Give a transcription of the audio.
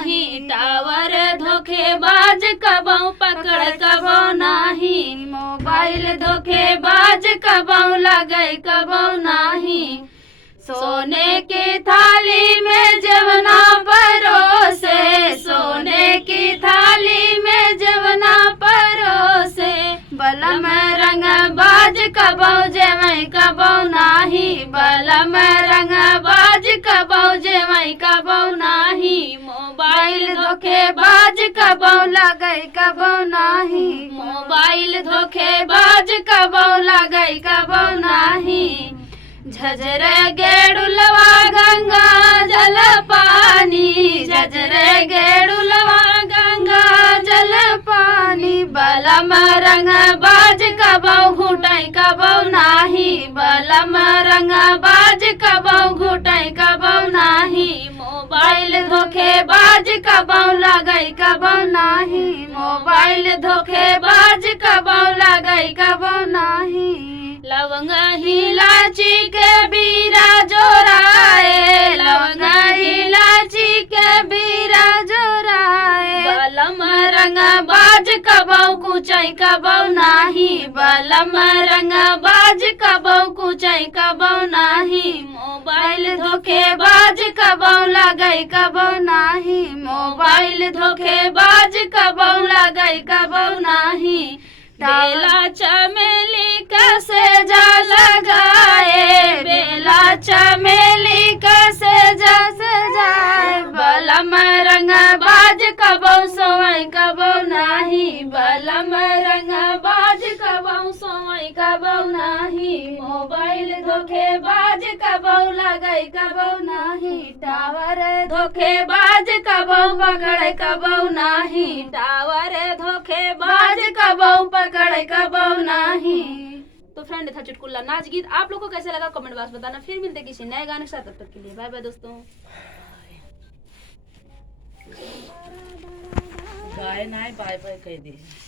नाही, टावर धोखेबाज कबहू पकड़ कबहू नाही, मोबाइल धोखेबाज कबहू लगे कबहू नाही। सोने की थाली में जवना परोसे, सोने की थाली में जवना परोसे, बलम रंग बाज कबहू जेवई कबहू नाही, बलम रंग बाज कबहू जेवई कबहू नाही, मोबाइल धोखेबाज कबहू लगई कबहू नाही, मोबाइल धोखेबाज कबहू लगई कबहू नाही। झजर गेड़ुलवा गंगा जल पानी, झजर गेड़ुलवा गंगा जल पानी, बलम रंग बाज कबहू घुटई कबहू नाही, बलम रंग बाज कबहू घुटई कबहू नाही, मोबाइल धोखेबाज कबहू लगई कबहू नाही, मोबाइल धोखेबाज कबहू लगई कबहू नाही। लवंग इलायची के बीरा जोराए, लवंग इलायची के बीरा जोराए, बलम रंग बाज कबहू कुचई कबहू नाही, बलम रंग बाज कबहू कुचई कबहू नाही, मोबाइल धोखेबाज कबहू लगई कबहू नाही, मोबाइल धोखेबाज कबहू लगई कबहू नाही। बेला चमेली कैसे जा लगाए, बेला चमेली कैसे जा सजाए, बलम रंग बाज कबहू सोई कबहू नाही, बलम रंग बाज कबहू सोई कबहू नाही, मोबाइल धोखेबाज कबहू लगई कबहू नाही, टावर धोखेबाज कबहू पकड़ कबहू नाही, टावर धोखेबाज कबहू पकड़ कबहू नाही। तो फ्रेंड था चुटकुला नाच गीत, आप लोग को कैसे लगा कमेंट बॉक्स बताना। फिर मिलते किसी नए गाने के साथ, तब तक के लिए बाय बाय दोस्तों। गाय ना बाय बाय कह दी।